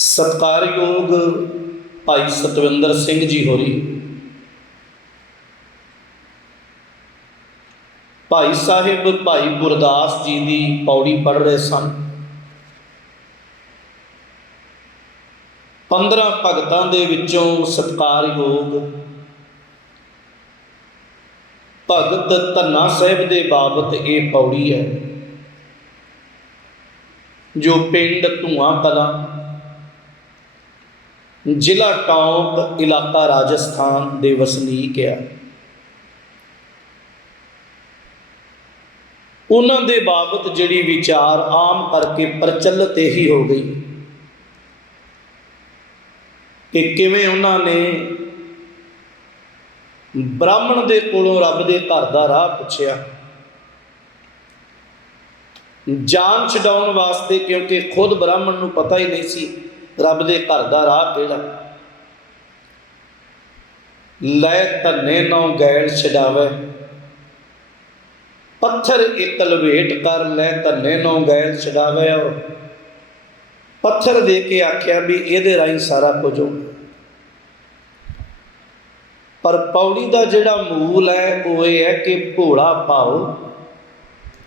ਸਤਿਕਾਰਯੋਗ ਭਾਈ ਸਤਵਿੰਦਰ ਸਿੰਘ ਜੀ ਹੋਰੀ, ਭਾਈ ਸਾਹਿਬ ਭਾਈ ਗੁਰਦਾਸ ਜੀ ਦੀ ਪੌੜੀ ਪੜ ਰਹੇ ਸਨ। 15 ਭਗਤਾਂ ਦੇ ਵਿੱਚੋਂ ਸਤਿਕਾਰਯੋਗ ਭਗਤ ਧੰਨਾ ਸਾਹਿਬ ਦੇ ਬਾਬਤ ਇਹ ਪੌੜੀ ਹੈ, ਜੋ ਪਿੰਡ ਧੂਆਂ ਕਲਾਂ ਜ਼ਿਲ੍ਹਾ ਟੌਂਕ ਇਲਾਕਾ ਰਾਜਸਥਾਨ ਦੇ ਵਸਨੀਕ ਆ। ਉਹਨਾਂ ਦੇ ਬਾਬਤ ਜਿਹੜੀ ਵਿਚਾਰ ਆਮ ਕਰਕੇ ਪ੍ਰਚਲਿਤ ਹੀ ਹੋ ਗਈ ਕਿ ਕਿਵੇਂ ਉਹਨਾਂ ਨੇ ਬ੍ਰਾਹਮਣ ਦੇ ਕੋਲੋਂ ਰੱਬ ਦੇ ਘਰ ਦਾ ਰਾਹ ਪੁੱਛਿਆ। ਜਾਨ ਛਡਾਉਣ ਵਾਸਤੇ ਕਿਉਂਕਿ ਖੁਦ ਬ੍ਰਾਹਮਣ ਨੂੰ ਪਤਾ ਹੀ ਨਹੀਂ ਸੀ ਰੱਬ ਦੇ ਘਰ ਦਾ ਰਾਹ ਕਿਹੜਾ? ਲੈ ਧੰਨੇ ਨੌ ਗੈਲ ਛਡਾਵੇ। ਪੱਥਰ ਇੱਕ ਲਵੇਟ ਕਰ ਲੈ ਧੰਨੇ ਨੌ ਗੈਲ ਛਡਾਵੇ ਔਰ ਪੱਥਰ ਦੇ ਕੇ ਆਖਿਆ ਵੀ ਇਹਦੇ ਰਾਹੀਂ ਸਾਰਾ ਕੁਝ ਹੋ ਪਰ ਪੌੜੀ ਦਾ ਜਿਹੜਾ ਮੂਲ ਹੈ, ਉਹ ਇਹ ਹੈ ਕਿ ਭੋਲਾ ਪਾਓ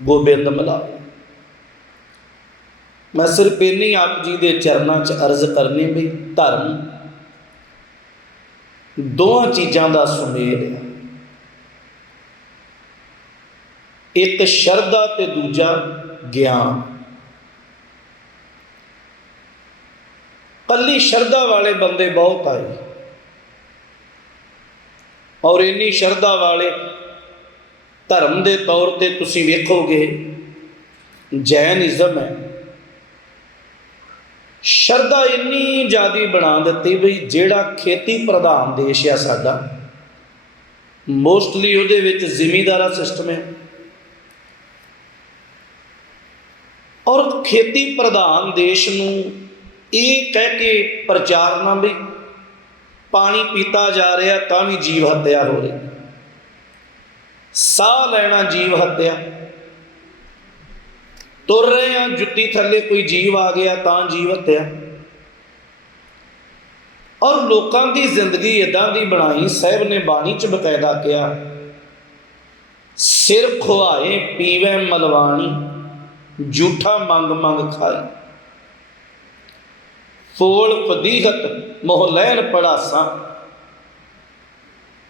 ਗੋਬਿੰਦ ਮਿਲਾਓ। ਮੈਂ ਸਿਰਫ ਇੰਨੀ ਆਪ ਜੀ ਦੇ ਚਰਨਾਂ 'ਚ ਅਰਜ਼ ਕਰਨੀ ਵੀ ਧਰਮ ਦੋਹਾਂ ਚੀਜ਼ਾਂ ਦਾ ਸੁਮੇਲ ਹੈ। ਇੱਕ ਸ਼ਰਧਾ ਤੇ ਦੂਜਾ ਗਿਆਨ। ਕੱਲੀ ਸ਼ਰਧਾ ਵਾਲੇ ਬੰਦੇ ਬਹੁਤ ਆਏ। ਔਰ ਇੰਨੀ ਸ਼ਰਧਾ ਵਾਲੇ ਧਰਮ ਦੇ ਤੌਰ ਤੇ ਤੁਸੀਂ ਵੇਖੋਗੇ, ਜੈਨਿਜ਼ਮ ਹੈ। ਸ਼ਰਧਾ ਇੰਨੀ ਜ਼ਿਆਦੀ ਬਣਾ ਦਿੱਤੀ ਵੀ ਜਿਹੜਾ ਖੇਤੀ ਪ੍ਰਧਾਨ ਦੇਸ਼ ਆ ਸਾਡਾ ਮੋਸਟਲੀ ਉਹਦੇ ਵਿੱਚ ਜ਼ਿਮੀਂਦਾਰਾ ਸਿਸਟਮ ਹੈ। ਔਰ ਖੇਤੀ ਪ੍ਰਧਾਨ ਦੇਸ਼ ਨੂੰ ਇਹ ਕਹਿ ਕੇ ਪ੍ਰਚਾਰਨਾ ਵੀ ਪਾਣੀ ਪੀਤਾ ਜਾ ਰਿਹਾ ਤਾਂ ਵੀ ਜੀਵ ਹੱਤਿਆ ਹੋ ਰਹੀ। ਸਾਹ ਲੈਣਾ ਜੀਵ ਹੱਤਿਆ। ਤੁਰ ਰਹੇ ਆ ਜੁੱਤੀ ਥੱਲੇ ਕੋਈ ਜੀਵ ਆ ਗਿਆ ਤਾਂ ਜੀਵ ਹੱਤਿਆ। ਔਰ ਲੋਕਾਂ ਦੀ ਜ਼ਿੰਦਗੀ ਇਦਾਂ ਦੀ ਬਣਾਈ, ਸਾਹਿਬ ਨੇ ਬਾਣੀ ਚ ਬਕਾਇਦਾ ਕਿਹਾ, ਸਿਰ ਖੁਆਏ ਪੀਵੇ ਮਲਵਾਣੀ ਝੂਠਾ ਮੰਗ ਮੰਗ ਖਾਈ। ਫੋਲ ਫਦੀਹਤ ਮੁਹਲੈਣ ਪੜਾਸਾਂ,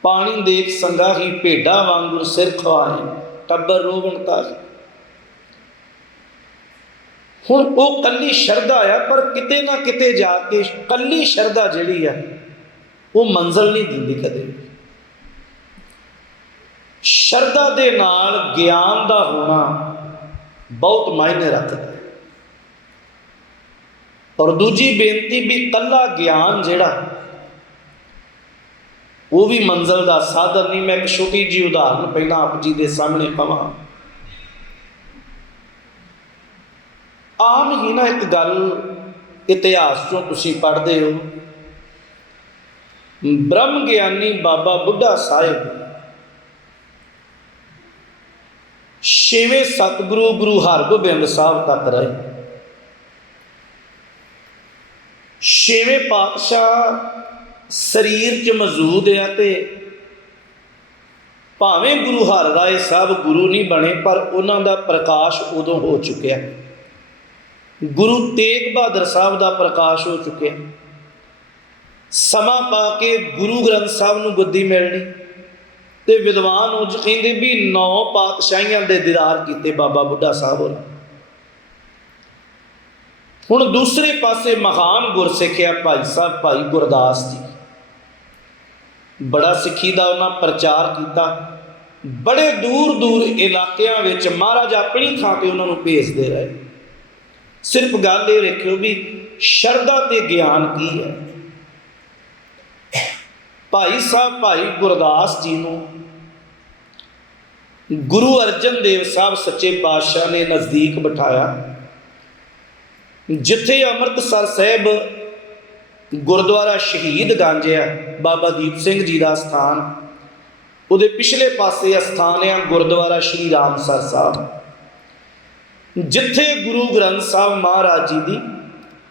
ਪਾਣੀ ਦੇਖ ਸੰਗਾ ਹੀ ਭੇਡਾ ਵਾਂਗੂ ਸਿਰ ਖਵਾਏ ਟੱਬਰ ਰੋਵਣ ਤਾਹੀ ਹੁਣ ਉਹ ਕੱਲੀ ਸ਼ਰਧਾ ਆ, ਪਰ ਕਿਤੇ ਨਾ ਕਿਤੇ ਜਾ ਕੇ ਕੱਲੀ ਸ਼ਰਧਾ ਜਿਹੜੀ ਆ, ਉਹ ਮੰਜ਼ਲ ਨਹੀਂ ਦਿੰਦੀ ਕਦੇ ਸ਼ਰਧਾ ਦੇ ਨਾਲ ਗਿਆਨ ਦਾ ਹੋਣਾ ਬਹੁਤ ਮਾਇਨੇ ਰੱਖਦਾ ਹੈ। ਔਰ ਦੂਜੀ ਬੇਨਤੀ ਵੀ ਕੱਲਾ ਗਿਆਨ ਜਿਹੜਾ, ਉਹ ਵੀ ਮੰਜ਼ਲ ਦਾ ਸਾਧਨ ਨਹੀਂ। ਮੈਂ ਇੱਕ ਛੋਟੀ ਜੀ ਉਦਾਹਰਨ ਪਹਿਲਾਂ ਆਪ ਜੀ ਦੇ ਸਾਹਮਣੇ ਕਵਾਂ ਆਮ ਹੀ ਨਾ ਇੱਕ ਗੱਲ ਇਤਿਹਾਸ ਚੋਂ ਤੁਸੀਂ ਪੜ੍ਹਦੇ ਹੋ। ਬ੍ਰਹਮ ਗਿਆਨੀ ਬਾਬਾ ਬੁੱਢਾ ਸਾਹਿਬ ਛੇਵੇਂ ਸਤਿਗੁਰੂ ਗੁਰੂ ਹਰਗੋਬਿੰਦ ਸਾਹਿਬ ਤੱਕ ਰਹੇ। ਛੇਵੇਂ ਪਾਤਸ਼ਾਹ ਸਰੀਰ 'ਚ ਮੌਜੂਦ ਆ ਤੇ ਭਾਵੇਂ ਗੁਰੂ ਹਰ ਰਾਏ ਸਾਹਿਬ ਗੁਰੂ ਨਹੀਂ ਬਣੇ, ਪਰ ਉਹਨਾਂ ਦਾ ਪ੍ਰਕਾਸ਼ ਉਦੋਂ ਹੋ ਚੁੱਕਿਆ। ਗੁਰੂ ਤੇਗ ਬਹਾਦਰ ਸਾਹਿਬ ਦਾ ਪ੍ਰਕਾਸ਼ ਹੋ ਚੁੱਕਿਆ। ਸਮਾਂ ਪਾ ਕੇ ਗੁਰੂ ਗ੍ਰੰਥ ਸਾਹਿਬ ਨੂੰ ਗੁੱਦੀ ਮਿਲਣੀ ਤੇ ਵਿਦਵਾਨ ਉਹ ਕਹਿੰਦੇ ਵੀ ਨੌ ਪਾਤਸ਼ਾਹੀਆਂ ਦੇ ਦੀਦਾਰ ਕੀਤੇ ਬਾਬਾ ਬੁੱਢਾ ਸਾਹਿਬ ਹੋਰਾਂ। ਹੁਣ ਦੂਸਰੇ ਪਾਸੇ ਮਹਾਨ ਗੁਰਸਿੱਖਿਆ ਭਾਈ ਸਾਹਿਬ ਭਾਈ ਗੁਰਦਾਸ ਜੀ। ਬੜਾ ਸਿੱਖੀ ਦਾ ਉਹਨਾਂ ਪ੍ਰਚਾਰ ਕੀਤਾ। ਬੜੇ ਦੂਰ ਦੂਰ ਇਲਾਕਿਆਂ ਵਿੱਚ ਮਹਾਰਾਜ ਆਪਣੀ ਥਾਂ ਤੇ ਉਹਨਾਂ ਨੂੰ ਭੇਜਦੇ ਰਹੇ। ਸਿਰਫ ਗੱਲ ਇਹ ਰੱਖਿਓ ਵੀ ਸ਼ਰਧਾ ਤੇ ਗਿਆਨ ਕੀ ਹੈ? ਭਾਈ ਸਾਹਿਬ, ਭਾਈ ਗੁਰਦਾਸ ਜੀ ਨੂੰ ਗੁਰੂ ਅਰਜਨ ਦੇਵ ਸਾਹਿਬ ਸੱਚੇ ਪਾਤਸ਼ਾਹ ਨੇ ਨਜ਼ਦੀਕ ਬਿਠਾਇਆ। ਜਿੱਥੇ ਅੰਮ੍ਰਿਤਸਰ ਸਾਹਿਬ ਗੁਰਦੁਆਰਾ ਸ਼ਹੀਦ ਗਾਂਜਿਆ ਬਾਬਾ ਦੀਪ ਸਿੰਘ ਜੀ ਦਾ ਸਥਾਨ, ਉਹਦੇ ਪਿਛਲੇ ਪਾਸੇ ਸਥਾਨ ਹੈ ਗੁਰਦੁਆਰਾ ਸ਼੍ਰੀ ਰਾਮਸਰ ਸਾਹਿਬ। ਜਿੱਥੇ ਗੁਰੂ ਗ੍ਰੰਥ ਸਾਹਿਬ ਮਹਾਰਾਜ ਜੀ ਦੀ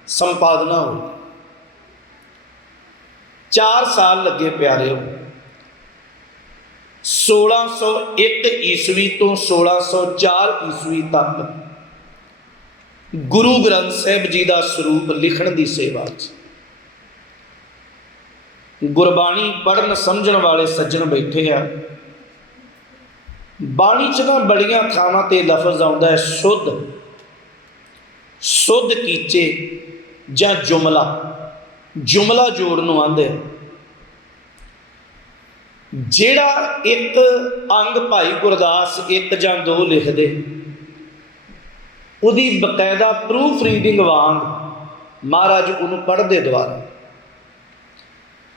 ਸੰਪਾਦਨਾ ਹੋਈ। 4 ਸਾਲ ਲੱਗੇ ਪਿਆਰਿਓ 1601 ਈਸਵੀ ਤੋਂ 1604 ਈਸਵੀ ਤੱਕ ਗੁਰੂ ਗ੍ਰੰਥ ਸਾਹਿਬ ਜੀ ਦਾ ਸਰੂਪ ਲਿਖਣ ਦੀ ਸੇਵਾ 'ਚ। ਗੁਰਬਾਣੀ ਪੜਨ ਸਮਝਣ ਵਾਲੇ ਸੱਜਣ ਬੈਠੇ ਆ। ਬਾਣੀ 'ਚ ਨਾ ਬੜੀਆਂ ਥਾਵਾਂ ਤੇ ਲਫ਼ਜ਼ ਆਉਂਦਾ ਹੈ, ਸੁੱਧ। ਸੁਧ ਕੀਚੇ ਜਾਂ ਜੁਮਲਾ। ਜੁਮਲਾ ਜੋੜ ਨੂੰ ਆਂਦੇ ਆ। ਜਿਹੜਾ ਇੱਕ ਅੰਗ ਭਾਈ ਗੁਰਦਾਸ ਇੱਕ ਜਾਂ ਦੋ ਲਿਖਦੇ, ਉਹਦੀ ਬਕਾਇਦਾ ਪ੍ਰੂਫ ਰੀਡਿੰਗ ਵਾਂਗ ਮਹਾਰਾਜ ਉਹਨੂੰ ਪੜ੍ਹਦੇ ਦੁਆਰਾ।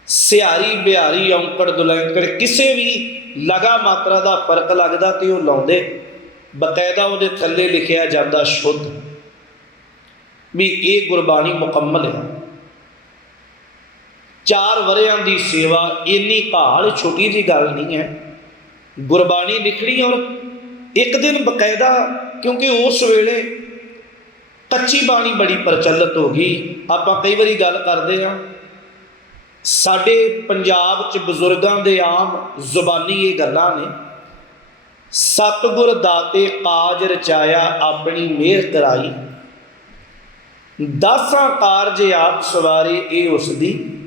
ਸਿਆਰੀ ਬਿਹਾਰੀ, ਔਂਕੜ, ਦੁਲੈਂਕੜ, ਕਿਸੇ ਵੀ ਲਗਾ ਮਾਤਰਾ ਦਾ ਫ਼ਰਕ ਲੱਗਦਾ ਤੇ ਉਹ ਲਾਉਂਦੇ। ਬਕਾਇਦਾ ਉਹਦੇ ਥੱਲੇ ਲਿਖਿਆ ਜਾਂਦਾ ਸ਼ੁੱਧ। ਵੀ ਇਹ ਗੁਰਬਾਣੀ ਮੁਕੰਮਲ ਹੈ। ਚਾਰ ਵਰਿਆਂ ਦੀ ਸੇਵਾ ਇੰਨੀ ਭਾਲ ਛੋਟੀ ਜੀ ਗੱਲ ਨਹੀਂ ਹੈ। ਗੁਰਬਾਣੀ ਲਿਖਣੀ ਔਰ ਇੱਕ ਦਿਨ ਬਕਾਇਦਾ, ਕਿਉਂਕਿ ਉਸ ਵੇਲੇ ਕੱਚੀ ਬਾਣੀ ਬੜੀ ਪ੍ਰਚਲਿਤ ਹੋ ਗਈ। ਆਪਾਂ ਕਈ ਵਾਰੀ ਗੱਲ ਕਰਦੇ ਹਾਂ ਸਾਡੇ ਪੰਜਾਬ 'ਚ ਬਜ਼ੁਰਗਾਂ ਦੇ ਆਮ ਜ਼ੁਬਾਨੀ ਇਹ ਗੱਲਾਂ ਨੇ। ਸਤਿਗੁਰ ਦਾਤੇ ਕਾਜ ਰਚਾਇਆ ਆਪਣੀ ਮਿਹਰ ਕਰਾਈ। ਦਾਸਾਂ ਕਾਰਜ ਆਪ ਸਵਾਰੇ ਇਹ ਉਸ ਦੀ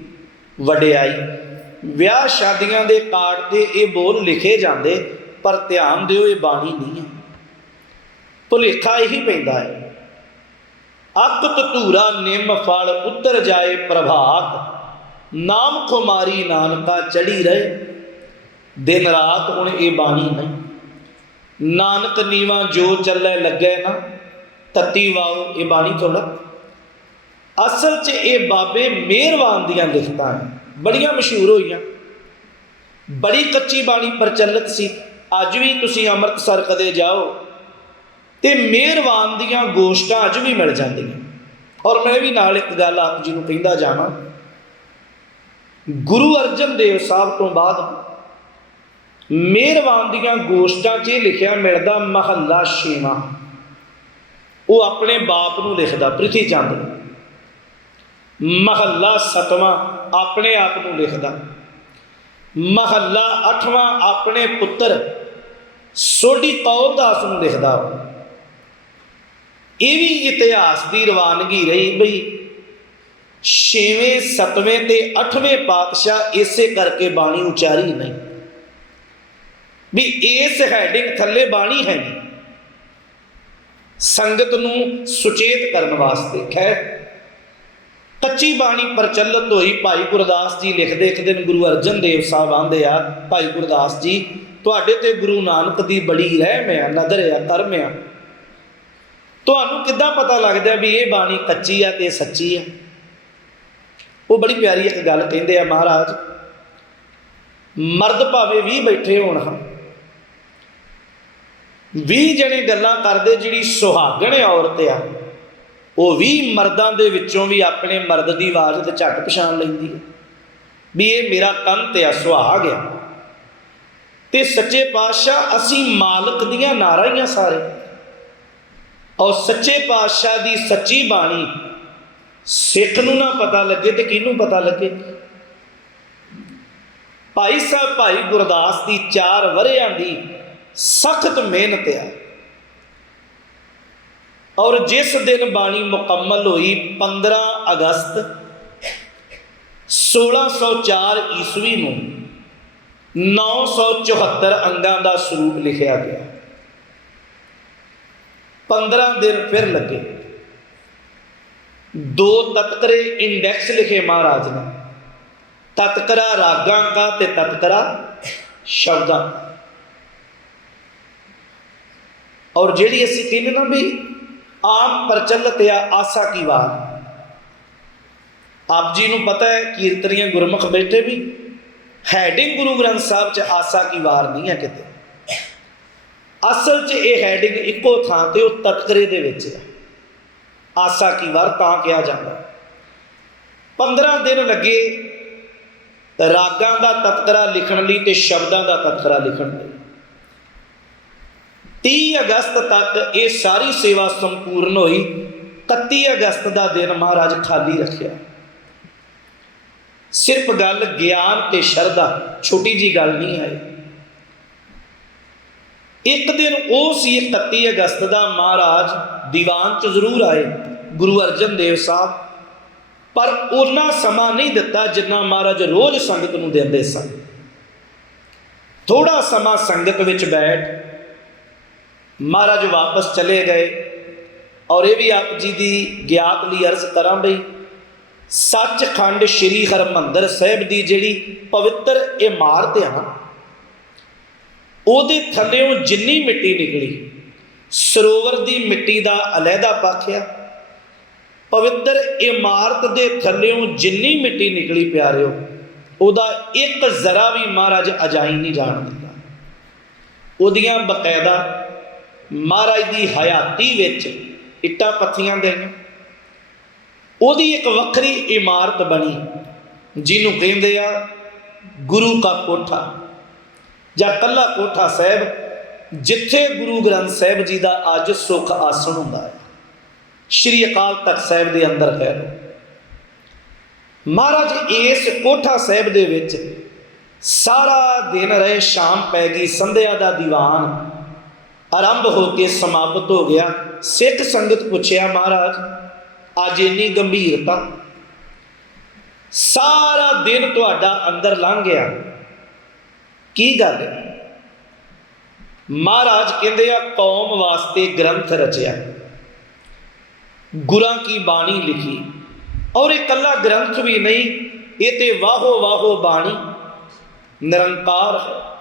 ਵਡਿਆਈ। ਵਿਆਹ ਸ਼ਾਦੀਆਂ ਦੇ ਕਾਰਡ ਤੇ ਇਹ ਬੋਲ ਲਿਖੇ ਜਾਂਦੇ, ਪਰ ਧਿਆਨ ਦਿਓ ਇਹ ਬਾਣੀ ਨਹੀਂ ਹੈ। ਭੁਲੇਖਾ ਇਹੀ ਪੈਂਦਾ ਹੈ। ਅਕਤ ਧੂਰਾ ਨਿੰਮ ਫਲ ਉਤਰ ਜਾਏ ਪ੍ਰਭਾਤ। ਨਾਮ ਕੁਮਾਰੀ ਨਾਨਕਾ ਚੜੀ ਰਹੇ। ਦਿਨ ਰਾਤ ਹੁਣ ਇਹ ਬਾਣੀ ਨਹੀਂ। ਨਾਨਕ ਨੀਵਾ ਜੋ ਚੱਲੇ ਲੱਗੇ ਨਾ, ਤਤੀ ਵਾਓ, ਇਹ ਬਾਣੀ ਥੋੜਾ ਅਸਲ 'ਚ ਇਹ ਬਾਬੇ ਮਿਹਰਬਾਨ ਦੀਆਂ ਲਿਖਤਾਂ ਹੈ ਬੜੀਆਂ ਮਸ਼ਹੂਰ ਹੋਈਆਂ। ਬੜੀ ਕੱਚੀ ਬਾਣੀ ਪ੍ਰਚਲਿਤ ਸੀ। ਅੱਜ ਵੀ ਤੁਸੀਂ ਅੰਮ੍ਰਿਤਸਰ ਕਦੇ ਜਾਓ ਤੇ ਮਿਹਰਬਾਨ ਦੀਆਂ ਗੋਸ਼ਟਾਂ ਅੱਜ ਵੀ ਮਿਲ ਜਾਂਦੀਆਂ। ਔਰ ਮੈਂ ਵੀ ਨਾਲ ਇੱਕ ਗੱਲ ਆਪ ਜੀ ਨੂੰ ਕਹਿੰਦਾ ਜਾਵਾਂ। ਗੁਰੂ ਅਰਜਨ ਦੇਵ ਸਾਹਿਬ ਤੋਂ ਬਾਅਦ ਮਿਹਰਬਾਨ ਦੀਆਂ ਗੋਸ਼ਟਾਂ 'ਚ ਇਹ ਲਿਖਿਆ ਮਿਲਦਾ, ਮਹੱਲਾ ਛੇਵਾਂ। ਉਹ ਆਪਣੇ ਬਾਪ ਨੂੰ ਲਿਖਦਾ, ਪ੍ਰਿਥੀ ਚੰਦ। ਮਹੱਲਾ ਸਤਵਾਂ ਆਪਣੇ ਆਪ ਨੂੰ ਲਿਖਦਾ। ਮਹੱਲਾ ਅੱਠਵਾਂ ਆਪਣੇ ਪੁੱਤਰ ਸੋਢੀ ਕੌਲਦਾਸ ਨੂੰ ਲਿਖਦਾ। ਇਹ ਵੀ ਇਤਿਹਾਸ ਦੀ ਰਵਾਨਗੀ ਰਹੀ ਬਈ। ਛੇਵੇਂ, ਸਤਵੇਂ ਤੇ ਅੱਠਵੇਂ ਪਾਤਸ਼ਾਹ ਇਸੇ ਕਰਕੇ ਬਾਣੀ ਉਚਾਰੀ ਨਹੀਂ। ਵੀ ਇਸ ਹੈਡਿੰਗ ਥੱਲੇ ਬਾਣੀ ਹੈ ਸੰਗਤ ਨੂੰ ਸੁਚੇਤ ਕਰਨ ਵਾਸਤੇ, ਖੈਰ। ਕੱਚੀ ਬਾਣੀ ਪ੍ਰਚਲਿਤ ਹੋਈ ਭਾਈ ਗੁਰਦਾਸ ਜੀ ਲਿਖਦੇ ਇੱਕ ਦਿਨ ਗੁਰੂ ਅਰਜਨ ਦੇਵ ਸਾਹਿਬ ਆਂਦੇ ਆ, ਭਾਈ ਗੁਰਦਾਸ ਜੀ, ਤੁਹਾਡੇ ਤੇ ਗੁਰੂ ਨਾਨਕ ਦੀ ਬੜੀ ਰਹਿਮ ਆ ਨਦਰ ਆ ਕਰਮ ਆ। ਤੁਹਾਨੂੰ ਕਿੱਦਾਂ ਪਤਾ ਲੱਗਦਾ ਵੀ ਇਹ ਬਾਣੀ ਕੱਚੀ ਆ ਤੇ ਸੱਚੀ ਆ? ਉਹ ਬੜੀ ਪਿਆਰੀ ਇੱਕ ਗੱਲ ਕਹਿੰਦੇ ਆ ਮਹਾਰਾਜ, ਮਰਦ ਭਾਵੇਂ 20 ਬੈਠੇ ਹੋਣ ਹਾਂ 20 ਜਣੇ ਗੱਲਾਂ ਕਰਦੇ ਜਿਹੜੀ ਸੁਹਾਗਣ ਔਰਤ ਆ, ਉਹ 20 ਮਰਦਾਂ ਦੇ ਵਿੱਚੋਂ ਵੀ ਆਪਣੇ ਮਰਦ ਦੀ ਆਵਾਜ਼ ਤੇ ਝੱਟ ਪਛਾਣ ਲੈਂਦੀ ਹੈ ਵੀ ਇਹ ਮੇਰਾ ਕੰਤ ਆ, ਸੁਹਾਗ ਆ। ਤੇ ਸੱਚੇ ਪਾਤਸ਼ਾਹ, ਅਸੀਂ ਮਾਲਕ ਦੀਆਂ ਨਾਰਾਈਆਂ ਸਾਰੇ। ਔਰ ਸੱਚੇ ਪਾਤਸ਼ਾਹ ਦੀ ਸੱਚੀ ਬਾਣੀ ਸਿੱਖ ਨੂੰ ਨਾ ਪਤਾ ਲੱਗੇ ਤੇ ਕਿਹਨੂੰ ਪਤਾ ਲੱਗੇ? ਭਾਈ ਸਾਹਿਬ, ਭਾਈ ਗੁਰਦਾਸ ਦੀ 4 ਵਰਿਆਂ ਦੀ ਸਖਤ ਮਿਹਨਤ ਆ। ਔਰ ਜਿਸ ਦਿਨ ਬਾਣੀ ਮੁਕੰਮਲ ਹੋਈ 15 ਅਗਸਤ 1604 ਈਸਵੀ ਨੂੰ 974 ਅੰਗਾਂ ਦਾ ਸਰੂਪ ਲਿਖਿਆ ਗਿਆ। 15 ਦਿਨ ਫਿਰ ਲੱਗੇ। ਦੋ ਤਤਕਰੇ ਇੰਡੈਕਸ ਲਿਖੇ ਮਹਾਰਾਜ ਨੇ। ਤਤਕਰਾ ਰਾਗਾਂ ਦਾ ਤੇ ਤਤਕਰਾ ਸ਼ਬਦਾਂ। ਔਰ ਜਿਹੜੀ ਅਸੀਂ ਕਹਿੰਦੇ ਨਾ ਵੀ ਆਮ ਪ੍ਰਚਲਿਤ ਆ ਆਸਾ ਕੀ ਵਾਰ? ਆਪ ਜੀ ਨੂੰ ਪਤਾ ਹੈ ਕੀਰਤਨੀਆਂ ਗੁਰਮੁਖ ਬੈਠੇ ਵੀ ਹੈਡਿੰਗ ਗੁਰੂ ਗ੍ਰੰਥ ਸਾਹਿਬ 'ਚ ਆਸਾ ਕੀ ਵਾਰ ਨਹੀਂ ਹੈ ਕਿਤੇ। ਅਸਲ 'ਚ ਇਹ ਹੈਡਿੰਗ ਇੱਕੋ ਥਾਂ ਤੇ ਉਹ ਤਤਕਰੇ ਦੇ ਵਿੱਚ ਹੈ। ਆਸਾ ਕੀ ਵਾਰ ਤਾਂ ਕਿਹਾ ਜਾਂਦਾ। 15 ਦਿਨ ਲੱਗੇ, ਰਾਗਾਂ ਦਾ ਤਤਕਰਾ ਲਿਖਣ ਲਈ ਤੇ ਸ਼ਬਦਾਂ ਦਾ ਤਤਕਰਾ ਲਿਖਣ ਲਈ। 30 ਅਗਸਤ ਤੱਕ ਇਹ ਸਾਰੀ ਸੇਵਾ ਸੰਪੂਰਨ ਹੋਈ। 31 ਅਗਸਤ ਦਾ ਦਿਨ ਮਹਾਰਾਜ ਖਾਲੀ ਰੱਖਿਆ। ਸਿਰਫ ਗੱਲ ਗਿਆਨ ਤੇ ਸ਼ਰਧਾ, ਛੋਟੀ ਜੀ ਗੱਲ ਨਹੀਂ ਹੈ। ਇੱਕ ਦਿਨ ਉਹ ਸੀ 31 ਅਗਸਤ ਦਾ ਮਹਾਰਾਜ ਦੀਵਾਨ ਚ ਜ਼ਰੂਰ ਆਏ। ਗੁਰੂ ਅਰਜਨ ਦੇਵ ਸਾਹਿਬ, ਪਰ ਉਹਨਾਂ ਸਮਾਂ ਨਹੀਂ ਦਿੱਤਾ ਜਿੰਨਾ ਮਹਾਰਾਜ ਰੋਜ਼ ਸੰਗਤ ਨੂੰ ਦਿੰਦੇ ਸਨ। ਥੋੜਾ ਸਮਾਂ ਸੰਗਤ ਵਿੱਚ ਬੈਠ, ਮਹਾਰਾਜ ਵਾਪਸ ਚਲੇ ਗਏ ਔਰ ਇਹ ਵੀ ਆਪ ਜੀ ਦੀ ਗਿਆਤ ਲਈ ਅਰਜ਼ ਕਰਾਂ ਬਈ, ਸੱਚਖੰਡ ਸ੍ਰੀ ਹਰਮੰਦਰ ਸਾਹਿਬ ਦੀ ਜਿਹੜੀ ਪਵਿੱਤਰ ਇਮਾਰਤ ਆ ਨਾ, ਉਹਦੇ ਥੱਲੇੋਂ ਜਿੰਨੀ ਮਿੱਟੀ ਨਿਕਲੀ, ਸਰੋਵਰ ਦੀ ਮਿੱਟੀ ਦਾ ਅਲਹਿਦਾ ਪੱਖ ਆ ਪਵਿੱਤਰ ਇਮਾਰਤ ਦੇ ਥੱਲੇੋਂ ਜਿੰਨੀ ਮਿੱਟੀ ਨਿਕਲੀ ਪਿਆਰਿਓ, ਉਹਦਾ ਇੱਕ ਜ਼ਰਾ ਵੀ ਮਹਾਰਾਜ ਅਜਾਈ ਨਹੀਂ ਜਾਣ ਦਿੰਦਾ ਉਹਦੀਆਂ ਬਕਾਇਦਾ ਮਹਾਰਾਜ ਦੀ ਹਯਾਤੀ ਵਿੱਚ ਇੱਟਾਂ ਪੱਥੀਆਂ ਦੇਣੀਆਂ ਉਹਦੀ ਇੱਕ ਵੱਖਰੀ ਇਮਾਰਤ ਬਣੀ, ਜਿਹਨੂੰ ਕਹਿੰਦੇ ਆ ਗੁਰੂ ਕਾ ਕੋਠਾ, ਜਾਂ ਕੱਲਾ ਕੋਠਾ ਸਾਹਿਬ, ਜਿੱਥੇ ਗੁਰੂ ਗ੍ਰੰਥ ਸਾਹਿਬ ਜੀ ਦਾ ਅੱਜ ਸੁਖ ਆਸਣ ਹੁੰਦਾ ਹੈ। ਸ਼੍ਰੀ ਅਕਾਲ ਤਖਤ ਸਾਹਿਬ ਦੇ ਅੰਦਰ ਕਹਿ ਲਓ ਮਹਾਰਾਜ, ਇਸ ਕੋਠਾ ਸਾਹਿਬ ਦੇ ਵਿੱਚ ਸਾਰਾ ਦਿਨ ਰਹੇ, ਸ਼ਾਮ ਪੈ ਗਈ, ਸੰਧਿਆ ਦਾ ਦੀਵਾਨ ਆਰੰਭ ਹੋ ਕੇ ਸਮਾਪਤ ਹੋ ਗਿਆ। ਸਿੱਖ ਸੰਗਤ ਪੁੱਛਿਆ, ਮਹਾਰਾਜ, ਅੱਜ ਇੰਨੀ ਗੰਭੀਰਤਾ, ਸਾਰਾ ਦਿਨ ਤੁਹਾਡਾ ਅੰਦਰ ਲੰਘ ਗਿਆ। ਕੀ ਗੱਲ ਹੈ? ਮਹਾਰਾਜ ਕਹਿੰਦੇ ਆ, ਕੌਮ ਵਾਸਤੇ ਗ੍ਰੰਥ ਰਚਿਆ। ਗੁਰਾਂ ਕੀ ਬਾਣੀ ਲਿਖੀ। ਔਰ ਇਹ ਕੱਲਾ ਗ੍ਰੰਥ ਵੀ ਨਹੀਂ, ਇਹ ਤੇ ਵਾਹੋ ਵਾਹੋ ਬਾਣੀ ਨਿਰੰਕਾਰ ਹੈ।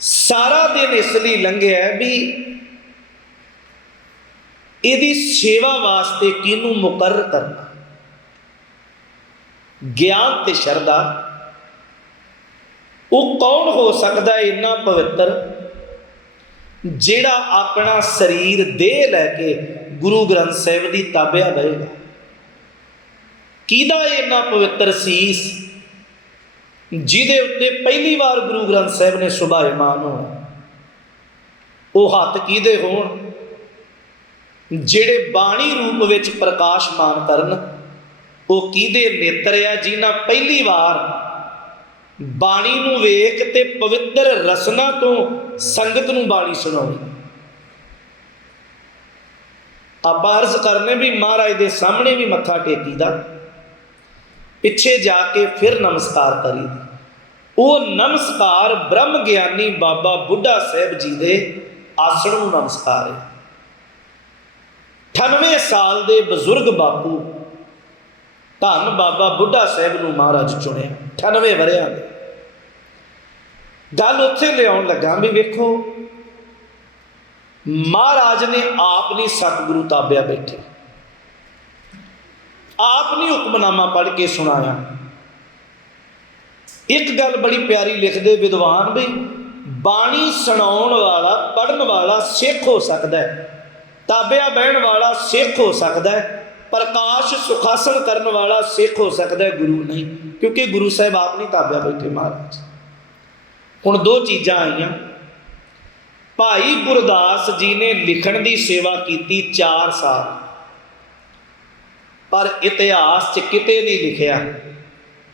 ਸਾਰਾ ਦਿਨ ਇਸ ਲਈ ਲੰਘਿਆ ਵੀ ਇਹਦੀ ਸੇਵਾ ਵਾਸਤੇ ਕਿਹਨੂੰ ਮੁਕਰਰ ਕਰਨਾ? ਗਿਆਨ ਤੇ ਸ਼ਰਧਾ। ਉਹ ਕੌਣ ਹੋ ਸਕਦਾ ਹੈ ਇੰਨਾ ਪਵਿੱਤਰ? ਜਿਹੜਾ ਆਪਣਾ ਸਰੀਰ ਦੇਹ ਲੈ ਕੇ ਗੁਰੂ ਗ੍ਰੰਥ ਸਾਹਿਬ ਦੀ ਤਾਬਿਆ ਬਹੇਗਾ ਕਿਹਦਾ ਇਹਨਾਂ ਪਵਿੱਤਰ ਸੀਸ? ਜਿਹਦੇ ਉੱਤੇ ਪਹਿਲੀ ਵਾਰ ਗੁਰੂ ਗ੍ਰੰਥ ਸਾਹਿਬ ਨੇ ਸੁਭਾਇਮਾਨ ਹੋਣਾ। ਉਹ ਹੱਥ ਕਿਹਦੇ ਹੋਣ? ਜਿਹੜੇ ਬਾਣੀ ਰੂਪ ਵਿੱਚ ਪ੍ਰਕਾਸ਼ਮਾਨ ਕਰਨ, ਉਹ ਕਿਹਦੇ ਨੇਤਰ ਆ ਜਿਨ੍ਹਾਂ ਪਹਿਲੀ ਵਾਰ ਬਾਣੀ ਨੂੰ ਵੇਖ ਤੇ ਪਵਿੱਤਰ ਰਸਨਾ ਤੋਂ ਸੰਗਤ ਨੂੰ ਬਾਣੀ ਸੁਣਾਉਣੀ ਆਪਾਂ ਅਰਜ਼ ਕਰਨੇ ਵੀ ਮਹਾਰਾਜ ਦੇ ਸਾਹਮਣੇ ਵੀ ਮੱਥਾ ਟੇਕੀਦਾ। ਪਿੱਛੇ ਜਾ ਕੇ ਫਿਰ ਨਮਸਕਾਰ ਕਰੀਦਾ ਉਹ ਨਮਸਕਾਰ ਬ੍ਰਹਮ ਗਿਆਨੀ ਬਾਬਾ ਬੁੱਢਾ ਸਾਹਿਬ ਜੀ ਦੇ ਆਸਣ ਨੂੰ ਨਮਸਕਾਰ। ਹੈ 98 ਸਾਲ ਦੇ ਬਜ਼ੁਰਗ ਬਾਪੂ ਧੰਨ ਬਾਬਾ ਬੁੱਢਾ ਸਾਹਿਬ ਨੂੰ ਮਹਾਰਾਜ ਚੁਣਿਆ। 98 ਵਰਿਆਂ ਦੇ। ਗੱਲ ਉੱਥੇ ਲਿਆਉਣ ਲੱਗਾ ਵੀ ਵੇਖੋ ਮਹਾਰਾਜ ਨੇ ਆਪ ਨਹੀਂ ਸਤਿਗੁਰੂ ਤਾਬਿਆ ਬੈਠੇ। ਆਪ ਨੇ ਹੁਕਮਨਾਮਾ ਪੜ੍ਹ ਕੇ ਸੁਣਾਇਆ। ਇੱਕ ਗੱਲ ਬੜੀ ਪਿਆਰੀ ਲਿਖਦੇ ਵਿਦਵਾਨ ਵੀ, ਬਾਣੀ ਸੁਣਾਉਣ ਵਾਲਾ ਪੜਨ ਵਾਲਾ ਸਿੱਖ ਹੋ ਸਕਦਾ ਹੈ। ਤਾਬਿਆ ਬਹਿਣ ਵਾਲਾ ਸਿੱਖ ਹੋ ਸਕਦਾ ਹੈ। ਪ੍ਰਕਾਸ਼ ਸੁਖਾਸਨ ਕਰਨ ਵਾਲਾ ਸਿੱਖ ਹੋ ਸਕਦਾ ਹੈ, ਗੁਰੂ ਨਹੀਂ। ਕਿਉਂਕਿ ਗੁਰੂ ਸਾਹਿਬ ਆਪ ਨਹੀਂ ਤਾਬਿਆ ਬੈਠੇ ਮਹਾਰਾਜ। ਹੁਣ ਦੋ ਚੀਜ਼ਾਂ ਆਈਆਂ। ਭਾਈ ਗੁਰਦਾਸ ਜੀ ਨੇ ਲਿਖਣ ਦੀ ਸੇਵਾ ਕੀਤੀ 4 ਸਾਲ। ਪਰ ਇਤਿਹਾਸ 'ਚ ਕਿਤੇ ਨਹੀਂ ਲਿਖਿਆ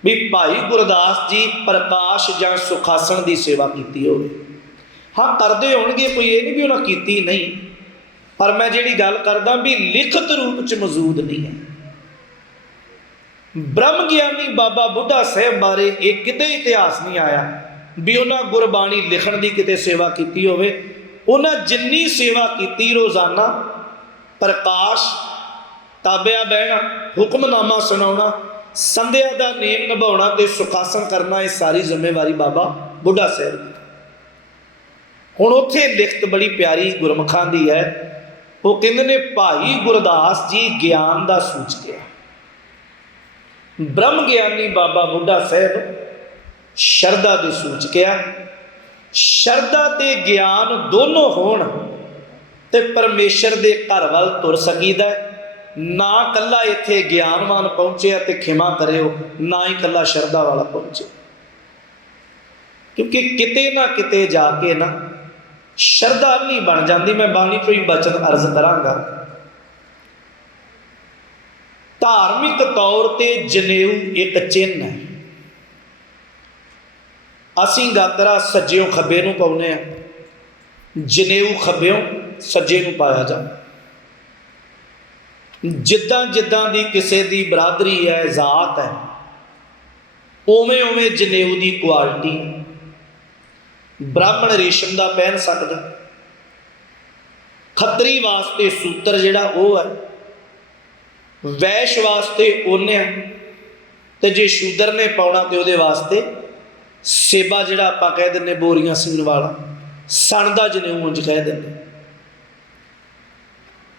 ਵੀ ਭਾਈ ਗੁਰਦਾਸ ਜੀ ਪ੍ਰਕਾਸ਼ ਜਾਂ ਸੁਖਾਸਣ ਦੀ ਸੇਵਾ ਕੀਤੀ ਹੋਵੇ। ਹਾਂ, ਕਰਦੇ ਹੋਣਗੇ, ਕੋਈ ਇਹ ਨਹੀਂ ਵੀ ਉਹਨਾਂ ਕੀਤੀ ਨਹੀਂ। ਪਰ ਮੈਂ ਜਿਹੜੀ ਗੱਲ ਕਰਦਾ ਵੀ ਲਿਖਤ ਰੂਪ 'ਚ ਮੌਜੂਦ ਨਹੀਂ ਹੈ। ਬ੍ਰਹਮ ਗਿਆਨੀ ਬਾਬਾ ਬੁੱਢਾ ਸਾਹਿਬ ਬਾਰੇ ਇਹ ਕਿਤੇ ਇਤਿਹਾਸ ਨਹੀਂ ਆਇਆ ਵੀ ਉਹਨਾਂ ਗੁਰਬਾਣੀ ਲਿਖਣ ਦੀ ਕਿਤੇ ਸੇਵਾ ਕੀਤੀ ਹੋਵੇ। ਉਹਨਾਂ ਜਿੰਨੀ ਸੇਵਾ ਕੀਤੀ ਰੋਜ਼ਾਨਾ, ਪ੍ਰਕਾਸ਼, ਤਾਬਿਆ ਬਹਿਣਾ, ਹੁਕਮਨਾਮਾ ਸੁਣਾਉਣਾ, ਸੰਧਿਆ ਦਾ ਨੇਮ ਨਿਭਾਉਣਾ ਤੇ ਸੁਖਾਸਨ ਕਰਨਾ, ਇਹ ਸਾਰੀ ਜ਼ਿੰਮੇਵਾਰੀ ਬਾਬਾ ਬੁੱਢਾ ਸਾਹਿਬ ਦੀ। ਹੁਣ ਉੱਥੇ ਲਿਖਤ ਬੜੀ ਪਿਆਰੀ ਗੁਰਮਖਾਂ ਦੀ ਹੈ। ਉਹ ਕਹਿੰਦੇ ਨੇ, ਭਾਈ ਗੁਰਦਾਸ ਜੀ ਗਿਆਨ ਦਾ ਸੂਚਕ ਬ੍ਰਹਮ ਗਿਆਨੀ ਬਾਬਾ ਬੁੱਢਾ ਸਾਹਿਬ ਸ਼ਰਧਾ ਦੇ ਸੂਚਕ ਆ। ਸ਼ਰਧਾ ਤੇ ਗਿਆਨ ਦੋਨੋਂ ਹੋਣ ਤੇ ਪਰਮੇਸ਼ਰ ਦੇ ਘਰ ਵੱਲ ਤੁਰ ਸਕੀਦਾ ਹੈ। ਨਾ ਕੱਲਾ ਇੱਥੇ ਗਿਆਨਵਾਨ ਪਹੁੰਚਿਆ ਤੇ ਖਿਮਾ ਕਰਿਓ, ਨਾ ਹੀ ਕੱਲਾ ਸ਼ਰਧਾ ਵਾਲਾ ਪਹੁੰਚੇ। ਕਿਉਂਕਿ ਕਿਤੇ ਨਾ ਕਿਤੇ ਜਾ ਕੇ ਨਾ ਸ਼ਰਧਾ ਨਹੀਂ ਬਣ ਜਾਂਦੀ, ਮੈਂ ਬਾਣੀ ਤੋਂ ਹੀ ਬਚਨ ਅਰਜ਼ ਕਰਾਂਗਾ। ਧਾਰਮਿਕ ਤੌਰ ਤੇ ਜਨੇਊ ਇੱਕ ਚਿੰਨ੍ਹ ਹੈ। ਅਸੀਂ ਗਾਤਰਾ ਸੱਜਿਓਂ ਖੱਬੇ ਨੂੰ ਪਾਉਨੇ ਆ ਜਨੇਊ ਖੱਬਿਓਂ ਸੱਜੇ ਨੂੰ ਪਾਇਆ ਜਾਂਦਾ ਜਿੱਦਾਂ ਜਿੱਦਾਂ ਦੀ ਕਿਸੇ ਦੀ ਬਰਾਦਰੀ ਹੈ, ਜ਼ਾਤ ਹੈ, ਉਵੇਂ ਉਵੇਂ ਜਨੇਊ ਦੀ ਕੁਆਲਿਟੀ। ਬ੍ਰਾਹਮਣ ਰੇਸ਼ਮ ਦਾ ਪਹਿਨ ਸਕਦਾ। ਖੱਤਰੀ ਵਾਸਤੇ ਸੂਤਰ ਜਿਹੜਾ ਉਹ ਹੈ, ਵੈਸ਼ ਵਾਸਤੇ ਉਹਨੇ ਤੇ ਜੇ ਸ਼ੂਦਰ ਨੇ ਪਾਉਣਾ ਤੇ ਉਹਦੇ ਵਾਸਤੇ ਸੇਬਾ ਜਿਹੜਾ ਆਪਾਂ ਕਹਿ ਦਿੰਨੇ ਬੋਰੀਆਂ ਸੀਣ ਵਾਲਾ, ਸਣ ਦਾ ਉਂਝ ਕਹਿ ਦਿੰਦੇ।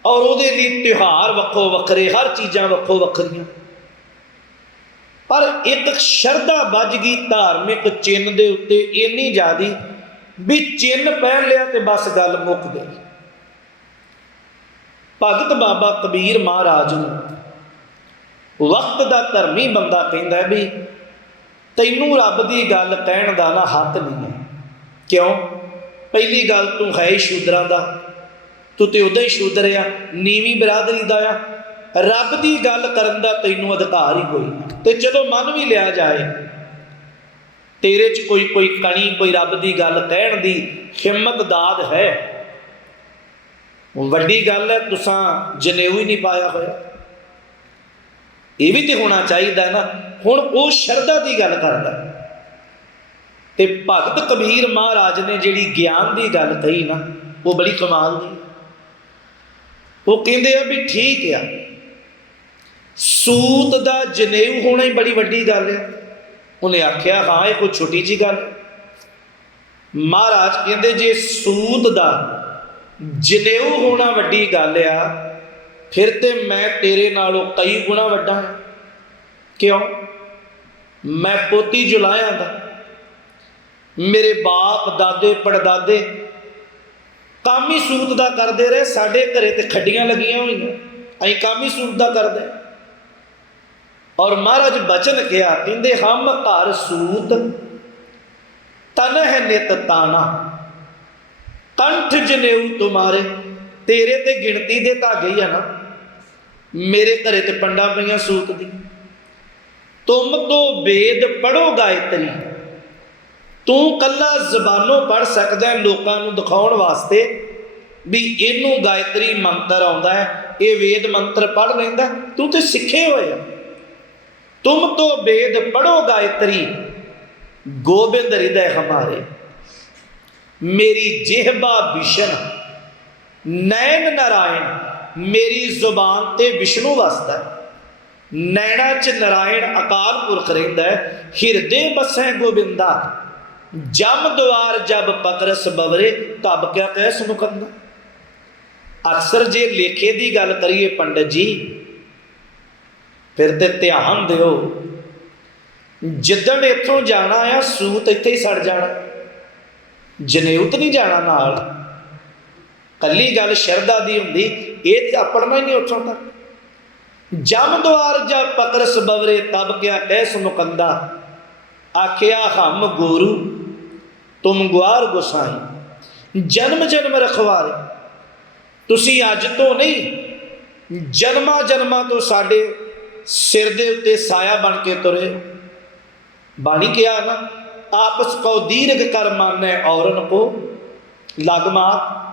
ਔਰ ਉਹਦੇ ਲਈ ਤਿਉਹਾਰ ਵੱਖੋ ਵੱਖਰੇ, ਹਰ ਚੀਜ਼ਾਂ ਵੱਖੋ ਵੱਖਰੀਆਂ। ਪਰ ਇੱਕ ਸ਼ਰਧਾ ਵੱਜ ਗਈ ਧਾਰਮਿਕ ਚਿੰਨ ਦੇ ਉੱਤੇ ਇੰਨੀ ਜ਼ਿਆਦੀ ਵੀ ਚਿੰਨ ਪਹਿਨ ਲਿਆ ਤੇ ਬਸ ਗੱਲ ਮੁੱਕ ਗਈ। ਭਗਤ ਬਾਬਾ ਕਬੀਰ ਮਹਾਰਾਜ ਨੂੰ ਵਕਤ ਦਾ ਧਰਮੀ ਬੰਦਾ ਕਹਿੰਦਾ ਵੀ ਤੈਨੂੰ ਰੱਬ ਦੀ ਗੱਲ ਕਹਿਣ ਦਾ ਨਾ ਹੱਕ ਨਹੀਂ ਹੈ। ਕਿਉਂ? ਪਹਿਲੀ ਗੱਲ ਤੂੰ ਹੈ ਹੀ ਸ਼ੂਦਰਾਂ ਦਾ। ਤੂੰ ਤੇ ਉਦਾਂ ਹੀ ਸ਼ੂਦਰ ਆ, ਨੀਵੀਂ ਬਰਾਦਰੀ ਦਾ ਆ। ਰੱਬ ਦੀ ਗੱਲ ਕਰਨ ਦਾ ਤੈਨੂੰ ਅਧਿਕਾਰ ਹੀ ਕੋਈ ਨਹੀਂ। ਤੇ ਚਲੋ ਮਨ ਵੀ ਲਿਆ ਜਾਏ, ਤੇਰੇ 'ਚ ਕੋਈ ਕੋਈ ਕਣੀ, ਕੋਈ ਰੱਬ ਦੀ ਗੱਲ ਕਹਿਣ ਦੀ ਹਿੰਮਤ ਦਾਦ ਹੈ। ਵੱਡੀ ਗੱਲ ਹੈ, ਤੁਸਾਂ ਜਨੇਊ ਹੀ ਨਹੀਂ ਪਾਇਆ ਹੋਇਆ। ਇਹ ਵੀ ਤੇ ਹੋਣਾ ਚਾਹੀਦਾ ਨਾ। ਹੁਣ ਉਹ ਸ਼ਰਧਾ ਦੀ ਗੱਲ ਕਰਦਾ। ਤੇ ਭਗਤ ਕਬੀਰ ਮਹਾਰਾਜ ਨੇ ਜਿਹੜੀ ਗਿਆਨ ਦੀ ਗੱਲ ਕਹੀ ਨਾ, ਉਹ ਬੜੀ ਕਮਾਲ ਦੀ। ਉਹ ਕਹਿੰਦੇ ਆ ਵੀ ਠੀਕ ਆ। ਸੂਤ ਦਾ ਜਨੇਊ ਹੋਣਾ ਹੀ ਬੜੀ ਵੱਡੀ ਗੱਲ ਆ। ਉਹਨੇ ਆਖਿਆ, ਹਾਂ, ਇਹ ਕੋਈ ਛੋਟੀ ਜੀ ਗੱਲ ਮਹਾਰਾਜ ਕਹਿੰਦੇ, ਜੇ ਸੂਤ ਦਾ ਜਨੇਊ ਹੋਣਾ ਵੱਡੀ ਗੱਲ ਆ ਫਿਰ ਤੇ ਮੈਂ ਤੇਰੇ ਨਾਲੋਂ ਕਈ ਗੁਣਾ ਵੱਡਾ ਹਾਂ। ਕਿਉਂ? ਮੈਂ ਪੋਤੀ ਜੁਲਾਇਆ ਦਾ। ਮੇਰੇ ਬਾਪ, ਦਾਦੇ, ਪੜਦਾਦੇ ਕੰਮ ਹੀ ਸੂਤ ਦਾ ਕਰਦੇ ਰਹੇ, ਸਾਡੇ ਘਰੇ ਤੇ ਖੱਡੀਆਂ ਲੱਗੀਆਂ ਹੋਈਆਂ। ਅਸੀਂ ਕੰਮ ਹੀ ਸੂਤ ਦਾ ਕਰਦੇ। ਔਰ ਮਹਾਰਾਜ ਬਚਨ ਕਿਹਾ, ਕਹਿੰਦੇ, ਹਮ ਘਰ ਸੂਤ, ਤਨ ਹੈ ਨਿਤ ਤਾਣਾ। ਕੰਠ ਜਨੇਊ ਤੁਮਾਰੇ, ਤੇਰੇ ਤੇ ਗਿਣਤੀ ਦੇ ਧਾਗੇ ਹੀ ਆ ਨਾ। ਮੇਰੇ ਘਰੇ ਤੇ ਪੰਡਾ ਪਈਆਂ ਸੂਤ ਦੀ। ਤੁਮ ਤੋਂ ਵੇਦ ਪੜੋ ਗਾਇਤਰੀ। ਤੂੰ ਕੱਲਾ ਜ਼ਬਾਨੋਂ ਪੜ ਸਕਦਾ ਹੈ ਲੋਕਾਂ ਨੂੰ ਦਿਖਾਉਣ ਵਾਸਤੇ ਵੀ ਇਹਨੂੰ ਗਾਇਤਰੀ ਮੰਤਰ ਆਉਂਦਾ ਹੈ, ਇਹ ਵੇਦ ਮੰਤਰ ਪੜ ਲੈਂਦਾ ਤੂੰ ਤੇ ਸਿੱਖੇ ਹੋਏ ਆ। ਤੁਮ ਤੋਂ ਵੇਦ ਪੜੋ ਗਾਇਤਰੀ। ਗੋਬਿੰਦ ਹਿਰਦੈ ਹਮਾਰੇ। ਮੇਰੀ ਜਿਹਬਾ ਵਿਸ਼ਨ ਨੈਣ ਨਾਰਾਇਣ। ਮੇਰੀ ਜ਼ੁਬਾਨ ਤੇ ਵਿਸ਼ਨੂੰ ਵਸਦਾ ਨੈਣਾ ਚ ਨਰਾਇਣ ਅਕਾਲ ਪੁਰਖ ਰਹਿੰਦਾ ਹਿਰਦੇ ਬਸੈ ਗੋਬਿੰਦਾ। ਜਮ ਦੁਆਰ ਜਬ ਪਕਰਸ ਬਵਰੇ, ਤਬ ਕਿਆ ਕਹਿ ਸੁਨੁਕੰਦਾ ਅਕਸਰ ਜੇ ਲੇਖੇ ਦੀ ਗੱਲ ਕਰੀਏ ਪੰਡਤ ਜੀ, ਫਿਰ ਤੇ ਧਿਆਨ ਦਿਓ। ਜਿੱਦਣ ਇੱਥੋਂ ਜਾਣਾ ਆ, ਸੂਤ ਇੱਥੇ ਹੀ ਸੜ ਜਾਣਾ। ਜਨੇਊ ਨਹੀਂ ਜਾਣਾ ਨਾਲ। ਕੱਲੀ ਗੱਲ ਸ਼ਰਧਾ ਦੀ ਹੁੰਦੀ, ਇਹ ਤਾਂ ਆਪਣਾ ਹੀ ਨਹੀਂ ਉੱਥੋਂ ਤੱਕ। ਜਮ ਦੁਆਰ ਜਬ ਪਕਰਸ ਬਵਰੇ, ਤਬ ਕਿਆ ਕਹਿ ਸੁਨੁਕੰਦਾ ਆਖਿਆ, ਹਮ ਗੁਰੂ, ਤੁਮ ਗੁਆਰ ਗੁਸਾਈ। ਜਨਮ ਜਨਮ ਰਖਵਾਰੇ। ਤੁਸੀਂ ਅੱਜ ਤੋਂ ਨਹੀਂ, ਜਨਮਾਂ ਜਨਮਾਂ ਤੋਂ ਸਾਡੇ ਸਿਰ ਦੇ ਉੱਤੇ ਸਾਇਆ ਬਣ ਕੇ ਤੁਰੇ। ਬਾਣੀ ਕਿਹਾ ਨਾ, ਆਪਸ ਕੋ ਦੀਰਘ ਕਰ ਮਾਨੈ ਔਰਨ ਕੋ ਲਗਮਾਤ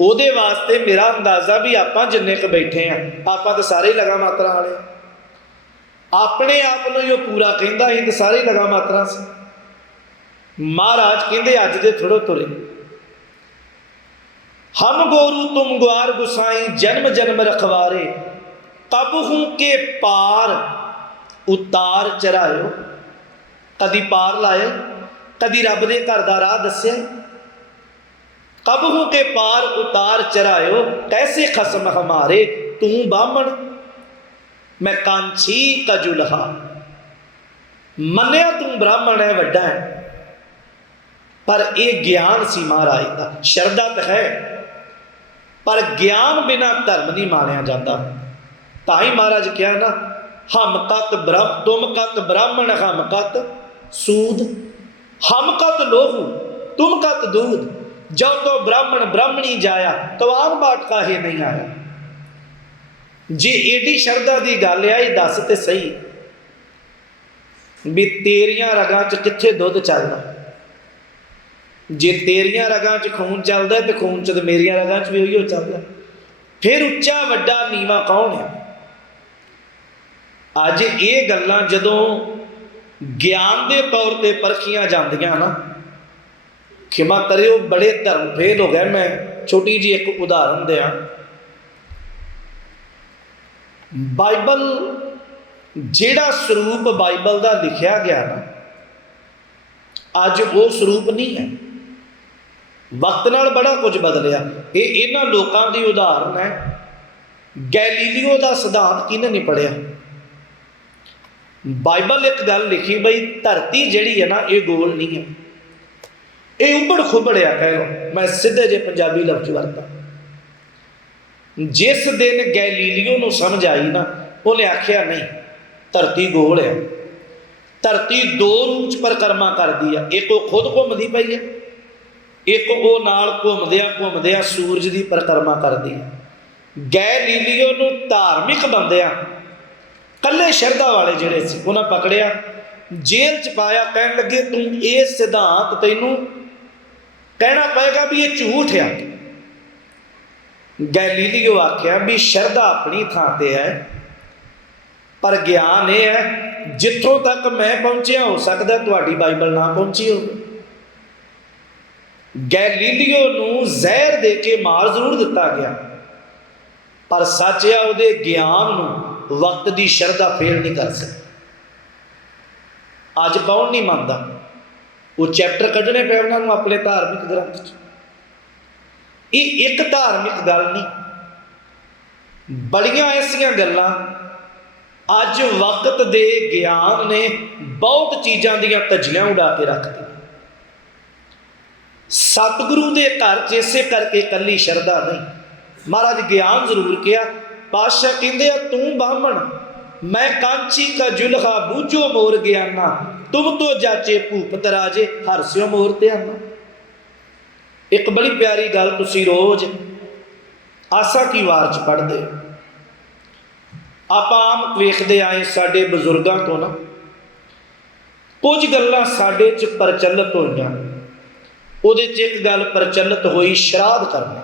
ਉਹਦੇ ਵਾਸਤੇ ਮੇਰਾ ਅੰਦਾਜ਼ਾ ਵੀ ਆਪਾਂ ਜਿੰਨੇ ਕ ਬੈਠੇ ਆ, ਆਪਾਂ ਤਾਂ ਸਾਰੇ ਲਗਾ ਮਾਤਰਾ ਵਾਲੇ ਆਪਣੇ ਆਪ ਨੂੰ ਹੀ ਪੂਰਾ ਕਹਿੰਦਾ ਸੀ ਤੇ ਸਾਰੇ ਲਗਾ ਮਾਤਰਾ ਸੀ। ਮਹਾਰਾਜ ਕਹਿੰਦੇ, ਅੱਜ ਦੇ ਥੋੜੋ ਤੁਰੇ। ਹਮ ਗੋਰੂ ਤੁਮ ਗੁਆਰ ਗੁਸਾਈ, ਜਨਮ ਜਨਮ ਰਖਵਾਰੇ। ਤਬ ਹੂੰ ਕੇ ਪਾਰ ਉਤਾਰ ਚਰਾਇਓ ਕਦੀ ਪਾਰ ਲਾਏ ਕਦੀ ਰੱਬ ਦੇ ਘਰ ਦਾ ਰਾਹ ਦੱਸਿਆ। ਕਬ ਹੂੰ ਕੇ ਪਾਰ ਉਤਾਰ ਚਰਾਇਓ ਕੈਸੇ ਖਸਮ ਹਮਾਰੇ? ਤੂੰ ਬਾਹਮਣ, ਮੈਂ ਕਾਂਛੀ ਕਜੁਲਹਾ ਮੰਨਿਆ ਤੂੰ ਬ੍ਰਾਹਮਣ ਹੈ, ਵੱਡਾ ਹੈ। ਪਰ ਇਹ ਗਿਆਨ ਸੀ ਮਹਾਰਾਜ ਦਾ, ਸ਼ਰਧਾ ਤਾਂ ਹੈ। ਪਰ ਗਿਆਨ ਬਿਨਾ ਧਰਮ ਨਹੀਂ ਮਾਨਿਆ ਜਾਂਦਾ। ਤਾਂ ਹੀ ਮਹਾਰਾਜ ਕਿਹਾ ਨਾ, ਹਮ ਕਤ ਬ੍ਰਹਮ ਤੁਮ ਕਤ ਬ੍ਰਾਹਮਣ ਹਮਕਤ ਸੂਦ ਹਮਕਤ ਲੋਹੂ, ਤੁਮ ਕਤ ਦੂਧ ਜੋ ਤੋ ਬ੍ਰਾਹਮਣ ਬ੍ਰਾਹਮਣੀ ਜਾਇਆ ਤਵਾਨ ਬਾਟ ਕਾਹੇ ਨਹੀਂ ਆਇਆ। ਜੇ ਏਡੀ ਸ਼ਰਧਾ ਦੀ ਗੱਲ ਆ, ਇਹ ਦੱਸ ਤੇ ਸਹੀ। ਵੀ ਤੇਰੀਆਂ ਰਗਾਂ 'ਚ ਕਿੱਥੇ ਦੁੱਧ ਚੱਲਦਾ? ਜੇ ਤੇਰੀਆਂ ਰਗਾਂ 'ਚ ਖੂਨ ਚੱਲਦਾ, ਤੇ ਖੂਨ 'ਚ ਤੇ ਮੇਰੀਆਂ ਰਗਾਂ 'ਚ ਵੀ ਉਹੀਓ ਚੱਲਦਾ। ਫਿਰ ਉੱਚਾ ਵੱਡਾ ਨੀਵਾ ਕੌਣ ਹੈ ਅੱਜ ਇਹ ਗੱਲਾਂ ਜਦੋਂ ਗਿਆਨ ਦੇ ਤੌਰ ਤੇ ਪਰਖੀਆਂ ਜਾਂਦੀਆਂ ਨਾ ਖਿਮਾ ਕਰਿਓ, ਬੜੇ ਧਰਮ ਫੇਲ ਹੋ ਗਏ। ਮੈਂ ਛੋਟੀ ਜੀ ਇੱਕ ਉਦਾਹਰਨ ਦਿਆਂ। ਬਾਈਬਲ, ਜਿਹੜਾ ਸਰੂਪ ਬਾਈਬਲ ਦਾ ਲਿਖਿਆ ਗਿਆ ਨਾ, ਅੱਜ ਉਹ ਸਰੂਪ ਨਹੀਂ ਹੈ। ਵਕਤ ਨਾਲ ਬੜਾ ਕੁਝ ਬਦਲਿਆ। ਇਹ ਇਹਨਾਂ ਲੋਕਾਂ ਦੀ ਉਦਾਹਰਨ ਹੈ। ਗੈਲੀਲੀਓ ਦਾ ਸਿਧਾਂਤ ਕਿਹਨੇ ਨਹੀਂ ਪੜਿਆ ਬਾਈਬਲ ਇੱਕ ਗੱਲ ਲਿਖੀ ਬਈ, ਧਰਤੀ ਜਿਹੜੀ ਹੈ ਨਾ, ਇਹ ਗੋਲ ਨਹੀਂ ਹੈ। ਇਹ ਉੱਬੜ ਖੁੱਬੜਿਆ ਕਹਿ ਲਓ। ਮੈਂ ਸਿੱਧੇ ਜੇ ਪੰਜਾਬੀ ਲਫ਼ਜ਼ ਵਰਤਾਂ ਜਿਸ ਦਿਨ ਗੈਲੀਲੀਓ ਨੂੰ ਸਮਝ ਆਈ ਨਾ, ਉਹਨੇ ਆਖਿਆ, ਨਹੀਂ, ਧਰਤੀ ਗੋਲ ਹੈ ਧਰਤੀ ਦੋ ਰੂਪ ਚ ਪਰਿਕਰਮਾ ਕਰਦੀ ਆ। ਇੱਕ ਉਹ ਖੁਦ ਘੁੰਮਦੀ ਪਈ ਹੈ ਇੱਕ ਉਹ ਨਾਲ ਘੁੰਮਦਿਆਂ ਘੁੰਮਦਿਆਂ ਸੂਰਜ ਦੀ ਪਰਿਕਰਮਾ ਕਰਦੀ ਹੈ ਗੈਲੀਲੀਓ ਨੂੰ ਧਾਰਮਿਕ ਬੰਦਿਆਂ, ਕੱਲੇ ਸ਼ਰਧਾ ਵਾਲੇ ਜਿਹੜੇ ਸੀ, ਉਹਨਾਂ ਪਕੜਿਆ, ਜੇਲ੍ਹ ਚ ਪਾਇਆ, ਕਹਿਣ ਲੱਗੇ, ਤੂੰ ਇਹ ਸਿਧਾਂਤ ਤੈਨੂੰ ਕਹਿਣਾ ਪਏਗਾ ਵੀ ਇਹ ਝੂਠ ਆ। ਗੈਲੀਲੀਓ ਆਖਿਆ ਵੀ ਸ਼ਰਧਾ ਆਪਣੀ ਥਾਂ ਤੇ ਹੈ, ਪਰ ਗਿਆਨ ਇਹ ਹੈ, ਜਿੱਥੋਂ ਤੱਕ ਮੈਂ ਪਹੁੰਚਿਆ, ਹੋ ਸਕਦਾ ਤੁਹਾਡੀ ਬਾਈਬਲ ਨਾ ਪਹੁੰਚੀ ਹੋਵੇ। ਗੈਲੀਲੀਓ ਨੂੰ ਜ਼ਹਿਰ ਦੇ ਕੇ ਮਾਰ ਜ਼ਰੂਰ ਦਿੱਤਾ ਗਿਆ, ਪਰ ਸੱਚ ਆ, ਉਹਦੇ ਗਿਆਨ ਨੂੰ ਵਕਤ ਦੀ ਸ਼ਰਧਾ ਫੇਲ ਨਹੀਂ ਕਰ ਸਕਦੀ। ਅੱਜ ਕੌਣ ਨਹੀਂ ਮੰਨਦਾ? ਉਹ ਚੈਪਟਰ ਕੱਢਣੇ ਪਏ ਉਹਨਾਂ ਨੂੰ ਆਪਣੇ ਧਾਰਮਿਕ ਗ੍ਰੰਥ 'ਚ। ਇਹ ਇੱਕ ਧਾਰਮਿਕ ਗੱਲ ਨਹੀਂ। ਬੜੀਆਂ ਐਸੀਆਂ ਗੱਲਾਂ ਅੱਜ ਵਕਤ ਦੇ ਗਿਆਨ ਨੇ ਬਹੁਤ ਚੀਜ਼ਾਂ ਦੀਆਂ ਤਜਲੀਆਂ ਉਡਾ ਕੇ ਰੱਖ ਦਿੱਤੀਆਂ। ਸਤਿਗੁਰੂ ਦੇ ਘਰ 'ਚ ਇਸੇ ਕਰਕੇ ਕੱਲੀ ਸ਼ਰਧਾ ਨਹੀਂ। ਮਹਾਰਾਜ ਗਿਆਨ ਜ਼ਰੂਰ ਕਿਹਾ, ਪਾਤਸ਼ਾਹ ਕਹਿੰਦੇ ਆ, ਤੂੰ ਬਾਹਮਣ, ਮੈਂ ਕਾਂਚੀ ਕਾ ਜੁਲਹਾ ਬੂਝੋ ਮੋਰ ਗਿਆਨਾ ਤੁਮ ਤੋ ਜਾਚੇ ਭੂਪਤ ਰਾਜੇ ਹਰਸਿਓ ਮੋਰ ਤੇ ਇੱਕ ਬੜੀ ਪਿਆਰੀ ਗੱਲ ਤੁਸੀਂ ਰੋਜ਼ ਆਸਾ ਕੀ ਵਾਰ ਚ ਪੜ੍ਹਦੇ ਹੋ? ਆਪਾਂ ਆਮ ਵੇਖਦੇ ਆਏ ਸਾਡੇ ਬਜ਼ੁਰਗਾਂ ਤੋਂ ਨਾ, ਕੁਝ ਗੱਲਾਂ ਸਾਡੇ ਚ ਪ੍ਰਚਲਿਤ ਹੋਈਆਂ। ਉਹਦੇ ਚ ਇੱਕ ਗੱਲ ਪ੍ਰਚਲਿਤ ਹੋਈ ਸ਼ਰਾਧ ਕਰਨਾ।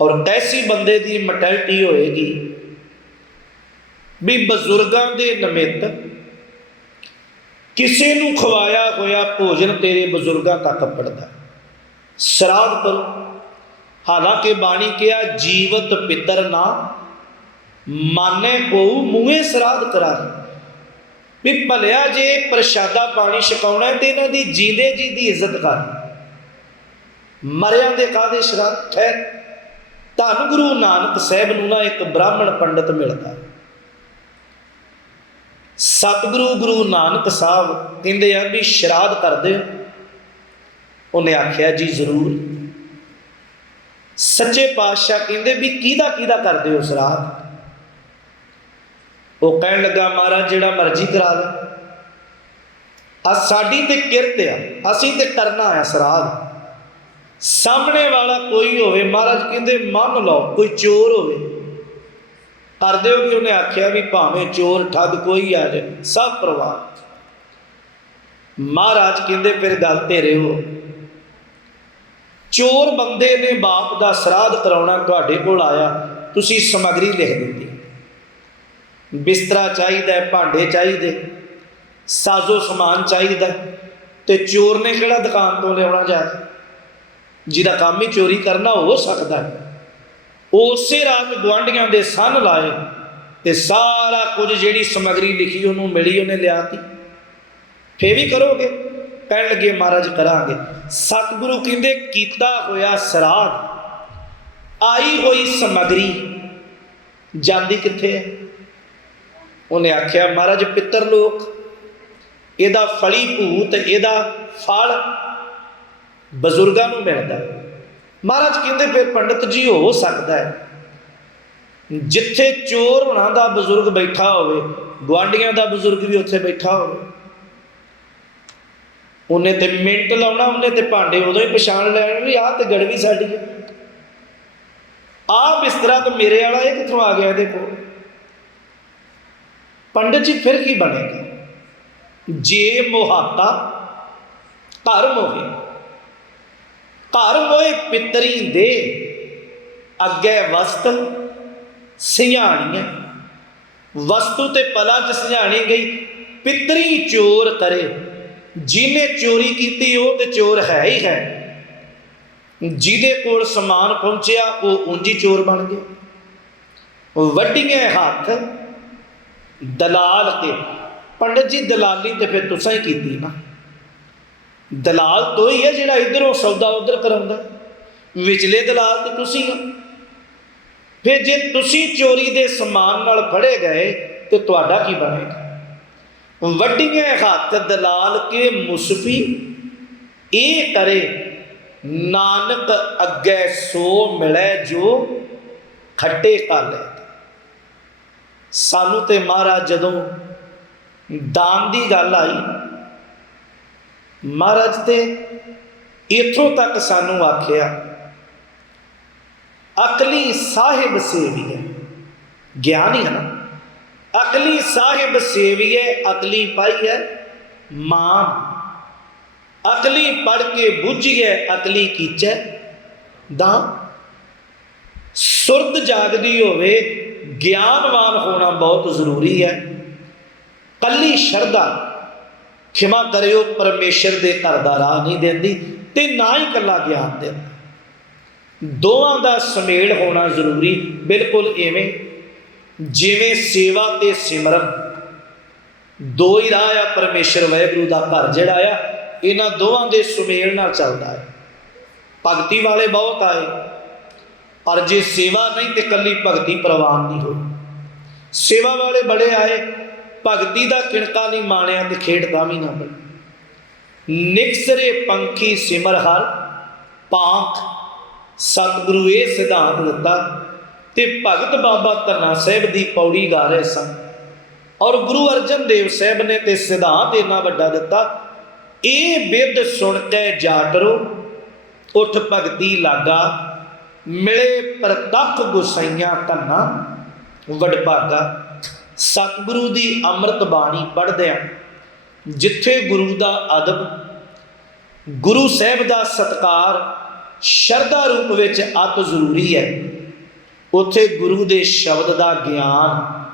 ਔਰ ਐਸੀ ਬੰਦੇ ਦੀ ਮੈਂਟੈਲਿਟੀ ਹੋਏਗੀ ਵੀ ਬਜ਼ੁਰਗਾਂ ਦੇ ਨਿਮਿਤ ਕਿਸੇ ਨੂੰ ਖਵਾਇਆ ਹੋਇਆ ਭੋਜਨ ਤੇਰੇ ਬਜ਼ੁਰਗਾਂ ਤੱਕ ਪੜਦਾ ਸਰਾਧ ਕਰੋ। ਹਾਲਾਂਕਿ ਬਾਣੀ ਕਿਹਾ, ਜੀਵਤ ਪਿਤਰ ਨਾ ਮਾਨੇ ਕੋ ਮੂਹੇ ਸਰਾਧ ਕਰਾਹੀ ਵੀ ਭਲਿਆ ਜੇ ਪ੍ਰਸ਼ਾਦਾ ਪਾਣੀ ਛਕਾਉਣਾ ਤੇ ਇਹਨਾਂ ਦੀ ਜੀਂਦੇ ਜੀ ਦੀ ਇੱਜ਼ਤ ਕਰ। ਮਰਿਆਂ ਦੇ ਕਾਦੇ ਸ਼ਰਾਧ? ਹੈ ਧੰਨ ਗੁਰੂ ਨਾਨਕ ਸਾਹਿਬ ਨੂੰ ਨਾ ਇੱਕ ਬ੍ਰਾਹਮਣ ਪੰਡਤ ਮਿਲਦਾ। ਸਤਿਗੁਰੂ ਗੁਰੂ ਨਾਨਕ ਸਾਹਿਬ ਕਹਿੰਦੇ ਆ ਵੀ ਸ਼ਰਾਧ ਕਰਦੇ ਉਹਨੇ ਆਖਿਆ, ਜੀ ਜ਼ਰੂਰ। ਸੱਚੇ ਪਾਤਸ਼ਾਹ ਕਹਿੰਦੇ ਵੀ ਕਿਹਦਾ ਕਿਹਦਾ ਕਰਦੇ ਹੋ ਸ਼ਰਾਧ? ਉਹ ਕਹਿਣ ਲੱਗਾ, ਮਹਾਰਾਜ, ਜਿਹੜਾ ਮਰਜ਼ੀ ਕਰਾ ਦੇ ਆ ਸਾਡੀ ਤੇ ਕਿਰਤ ਆ, ਅਸੀਂ ਤੇ ਕਰਨਾ ਆ ਸ਼ਰਾਧ। ਸਾਹਮਣੇ ਵਾਲਾ ਕੋਈ ਹੋਵੇ, ਮਹਾਰਾਜ ਕਹਿੰਦੇ, ਮੰਨ ਲਓ, ਕੋਈ ਚੋਰ ਹੋਵੇ ਕਰਦੇ ਹੋ ਵੀ ਉਹਨੇ ਆਖਿਆ ਵੀ ਭਾਵੇਂ ਚੋਰ ਠੱਗ ਕੋਈ ਆ ਜਾਏ, ਸਭ ਪਰਵਾਹ ਮਹਾਰਾਜ ਕਹਿੰਦੇ ਫਿਰ ਗੱਲ ਤੇਰੇ ਹੋ। ਚੋਰ ਬੰਦੇ ਨੇ ਬਾਪ ਦਾ ਸਰਾਧ ਕਰਾਉਣਾ ਤੁਹਾਡੇ ਕੋਲ ਆਇਆ, ਤੁਸੀਂ ਸਮਗਰੀ ਲਿਖ ਦਿੱਤੀ। ਬਿਸਤਰਾ ਚਾਹੀਦਾ ਭਾਂਡੇ ਚਾਹੀਦੇ, ਸਾਜ਼ੋ ਸਮਾਨ ਚਾਹੀਦਾ ਤੇ ਚੋਰ ਨੇ ਕਿਹੜਾ ਦੁਕਾਨ ਤੋਂ ਲਿਆਉਣਾ ਜਾ ਜਿਹਦਾ ਕੰਮ ਹੀ ਚੋਰੀ ਕਰਨਾ ਹੋ ਸਕਦਾ ਹੈ। ਉਸੇ ਰਾਤ ਗਵਾਂਡੀਆਂ ਦੇ ਸੰਨ ਲਾਏ ਤੇ ਸਾਰਾ ਕੁਝ ਜਿਹੜੀ ਸਮਗਰੀ ਲਿਖੀ ਉਹਨੂੰ ਮਿਲੀ, ਉਹਨੇ ਲਿਆਤੀ। ਫੇਰ ਵੀ ਕਰੋਗੇ? ਕਹਿਣ ਲੱਗੇ, ਮਹਾਰਾਜ, ਕਰਾਂਗੇ। ਸਤਿਗੁਰੂ ਕਹਿੰਦੇ, ਕੀਤਾ ਹੋਇਆ ਸਰਾਧ, ਆਈ ਹੋਈ ਸਮਗਰੀ, ਜਾਂਦੀ ਕਿੱਥੇ ਹੈ? ਉਹਨੇ ਆਖਿਆ, ਮਹਾਰਾਜ, ਪਿੱਤਰ ਲੋਕ, ਇਹਦਾ ਫਲੀ ਭੂਤ, ਇਹਦਾ ਫਲ ਬਜ਼ੁਰਗਾਂ ਨੂੰ ਮਿਲਦਾ ਮਹਾਰਾਜ ਕਹਿੰਦੇ ਫਿਰ ਪੰਡਤ ਜੀ ਹੋ ਸਕਦਾ ਹੈ। ਜਿੱਥੇ ਚੋਰ ਹੋਣਾ ਦਾ ਬਜ਼ੁਰਗ ਬੈਠਾ ਹੋਵੇ ਗਵਾਂਡੀਆਂ ਦਾ ਬਜ਼ੁਰਗ ਵੀ ਉੱਥੇ ਬੈਠਾ ਹੋਵੇ। ਉਹਨੇ ਤੇ ਮਿੰਟ ਲਾਉਣਾ, ਉਹਨੇ ਤੇ ਭਾਂਡੇ ਉਦੋਂ ਹੀ ਪਛਾਣ ਲੈਣ ਵੀ ਆਹ ਤੇ ਗੜਵੀ ਸਾਡੀ ਹੈ। ਆ ਬਿਸਤਰਾ ਤਾਂ ਮੇਰੇ ਵਾਲਾ ਇਹ ਕਿੱਥੋਂ ਆ ਗਿਆ ਇਹਦੇ ਕੋਲ? ਪੰਡਤ ਜੀ ਫਿਰ ਕੀ ਬਣੇਗਾ? ਜੇ ਮੋਹਾਤਾ ਘਰ ਹੋਵੇ। ਘਰ ਮੋਏ ਪਿਤਰੀ ਦੇ ਅੱਗੇ ਵਸਤ ਸਿਆਣੀਏ ਵਸਤੂ ਤੇ ਪਲਾ ਚ ਸਿਆਣੀ ਗਈ। ਪਿਤਰੀ ਚੋਰ ਕਰੇ। ਜਿਹਨੇ ਚੋਰੀ ਕੀਤੀ, ਉਹ ਤੇ ਚੋਰ ਹੈ ਹੀ ਹੈ। ਜਿਹਦੇ ਕੋਲ ਸਮਾਨ ਪਹੁੰਚਿਆ, ਉਹ ਉਂਝੀ ਚੋਰ ਬਣ ਗਿਆ। ਵੱਡੀਆਂ ਹੱਥ ਦਲਾਲ ਕੇ ਪੰਡਤ ਜੀ, ਦਲਾਲੀ ਤੇ ਫਿਰ ਤੁਸੀਂ ਹੀ ਕੀਤੀ ਨਾ ਦਲਾਲ ਤੋਂ ਹੀ ਹੈ ਜਿਹੜਾ ਇਧਰੋਂ ਸੌਦਾ ਉਧਰ ਕਰਾਉਂਦਾ। ਵਿਚਲੇ ਦਲਾਲ ਤੇ ਤੁਸੀਂ ਹੋ। ਫਿਰ ਜੇ ਤੁਸੀਂ ਚੋਰੀ ਦੇ ਸਮਾਨ ਨਾਲ ਫੜੇ ਗਏ, ਤੇ ਤੁਹਾਡਾ ਕੀ ਬਣੇਗਾ? ਵੱਡੀਆਂ ਹੱਥ ਦਲਾਲ ਕੇ ਮੁਸਫੀ, ਇਹ ਕਰੇ, ਨਾਨਕ ਅੱਗੇ ਸੋ ਮਿਲੇ ਜੋ ਖੱਟੇ ਕਾਲੇ ਸਾਨੂੰ ਤੇ ਮਹਾਰਾਜ ਜਦੋਂ ਦਾਨ ਦੀ ਗੱਲ ਆਈ ਮਹਾਰਾਜ ਤੇ ਇਥੋਂ ਤੱਕ ਸਾਨੂੰ ਆਖਿਆ, ਅਕਲੀ ਸਾਹਿਬ ਸੇਵੀਏ। ਗਿਆਨੀ ਹੈ ਨਾ? ਅਕਲੀ ਸਾਹਿਬ ਸੇਵੀਏ, ਅਕਲੀ ਪਾਈ ਹੈ ਮਾਨ। ਅਕਲੀ ਪੜ ਕੇ ਬੁੱਝੀਏ, ਅਕਲੀ ਕੀਚੈ। ਦਾ ਸੁਰਤ ਜਾਗਦੀ ਹੋਵੇ, ਗਿਆਨਵਾਨ ਹੋਣਾ ਬਹੁਤ ਜ਼ਰੂਰੀ ਹੈ। ਕੱਲੀ ਸ਼ਰਧਾ ਖਿਮਾ ਕਰਿਓ, ਪਰਮੇਸ਼ਰ ਦੇ ਘਰ ਦਾ ਰਾਹ ਨਹੀਂ ਦਿੰਦੀ ਤੇ ਨਾ ਹੀ ਕੱਲਾ ਗਿਆਨ ਦਿੰਦੀ। ਦੋਵਾਂ ਦਾ ਸੁਮੇਲ ਹੋਣਾ ਜ਼ਰੂਰੀ, ਬਿਲਕੁਲ ਐਵੇਂ ਜਿਵੇਂ ਸੇਵਾ ਤੇ ਸਿਮਰਨ। ਦੋ ਹੀ ਰਾਹ ਆ, ਪਰਮੇਸ਼ਰ ਵਾਹਿਗੁਰੂ ਦਾ ਘਰ ਜਿਹੜਾ ਆ, ਇਹਨਾਂ ਦੋਵਾਂ ਦੇ ਸੁਮੇਲ ਨਾਲ ਚੱਲਦਾ ਹੈ। ਭਗਤੀ ਵਾਲੇ ਬਹੁਤ ਆਏ, ਪਰ ਜੇ ਸੇਵਾ ਨਹੀਂ ਤੇ ਕੱਲੀ ਭਗਤੀ ਪ੍ਰਵਾਨ ਨਹੀਂ ਹੋਈ। ਸੇਵਾ ਵਾਲੇ ਬੜੇ ਆਏ ਭਗਤੀ ਦਾ ਕਿਣਕਾ ਨਹੀਂ ਮਾਣਿਆ ਤੇ ਖੇਡਦਾ ਵੀ ਨਾ ਬਣੀ ਨਿਕਸਰੇ ਪੰਖੀ ਸਿਮਰ ਹਰ ਪਾਂਖ ਸਤਿਗੁਰੂ ਇਹ ਸਿਧਾਂਤ ਦਿੱਤਾ ਤੇ ਭਗਤ ਬਾਬਾ ਧੰਨਾ ਸਾਹਿਬ ਦੀ ਪੌੜੀ ਗਾ ਰਹੇ ਸਨ। ਔਰ ਗੁਰੂ ਅਰਜਨ ਦੇਵ ਸਾਹਿਬ ਨੇ ਤੇ ਸਿਧਾਂਤ ਇੰਨਾ ਵੱਡਾ ਦਿੱਤਾ, ਇਹ ਬਿੱਦ ਸੁਣ ਕੇ ਜਾਟਰੋ ਉਠ ਭਗਤੀ ਲਾਗਾ, ਮਿਲੇ ਪ੍ਰਤੱਖ ਗੁਸਾਈਆਂ ਧੰਨਾ ਵਡਭਾਗਾ ਸਤਿਗੁਰੂ ਦੀ ਅੰਮ੍ਰਿਤ ਬਾਣੀ ਪੜ੍ਹਦਿਆਂ ਜਿੱਥੇ ਗੁਰੂ ਦਾ ਅਦਬ, ਗੁਰੂ ਸਾਹਿਬ ਦਾ ਸਤਕਾਰ ਸ਼ਰਧਾ ਰੂਪ ਵਿੱਚ ਅਤ ਜ਼ਰੂਰੀ ਹੈ। ਉੱਥੇ ਗੁਰੂ ਦੇ ਸ਼ਬਦ ਦਾ ਗਿਆਨ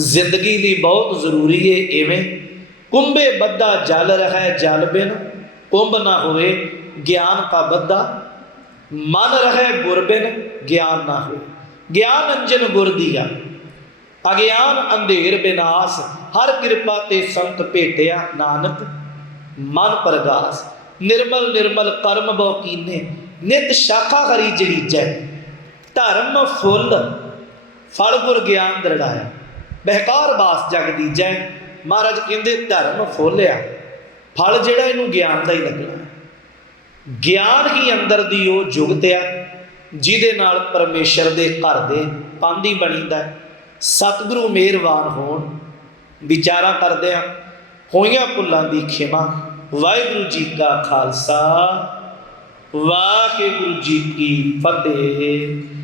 ਜ਼ਿੰਦਗੀ ਲਈ ਬਹੁਤ ਜ਼ਰੂਰੀ ਹੈ। ਐਵੇਂ ਕੁੰਭੇ ਬੱਦਾ ਜਲ ਰਹਿ ਜਲ ਬਿਨ, ਕੁੰਭ ਨਾ ਹੋਵੇ ਗਿਆਨ ਕਾ ਬੱਦਾ ਮਨ ਰਹੇ ਗੁਰ ਬਿਨ, ਗਿਆਨ ਨਾ ਹੋਵੇ। ਗਿਆਨ ਅੰਜਨ ਗੁਰ ਦੀਆ ਅਗਿਆਨ ਅੰਧੇਰ ਬਿਨਾਸ਼, ਹਰ ਕਿਰਪਾ ਤੇ ਸੰਤ ਭੇਟਿਆ ਨਾਨਕ, ਮਨ ਪਰਗਾਸ। ਨਿਰਮਲ ਨਿਰਮਲ ਕਰਮ ਬੋ ਕੀਨੇ, ਨਿਤ ਸ਼ਾਖਾ ਹਰੀ ਜੜੀਜੈ ਧਰਮ ਫੁੱਲ, ਫਲ ਗੁਰ ਗਿਆਨ ਦਰੜਾਇਆ ਬਹਿਕਾਰ ਬਾਸ ਜਗ ਦੀਜੈ ਮਹਾਰਾਜ ਕਹਿੰਦੇ ਧਰਮ ਫੁੱਲ ਆ ਫਲ ਜਿਹੜਾ ਇਹਨੂੰ ਗਿਆਨ ਦਾ ਹੀ ਲੱਗਣਾ। ਗਿਆਨ ਹੀ ਅੰਦਰ ਦੀ ਉਹ ਜੁਗਤ ਆ, ਜਿਹਦੇ ਨਾਲ ਪਰਮੇਸ਼ਰ ਦੇ ਘਰ ਦੇ ਪਾਂਦੀ ਬਣੀਦਾ। ਸਤਿਗੁਰੂ ਮਿਹਰਬਾਨ ਹੋਣ, ਵਿਚਾਰਾ ਕਰਦੇ ਆ ਹੋਈਆਂ ਭੁੱਲਾਂ ਦੀ ਖਿਮਾ, ਵਾਹਿਗੁਰੂ ਜੀ ਕਾ ਖਾਲਸਾ, ਵਾਹਿਗੁਰੂ ਜੀ ਕੀ ਫਤਿਹ।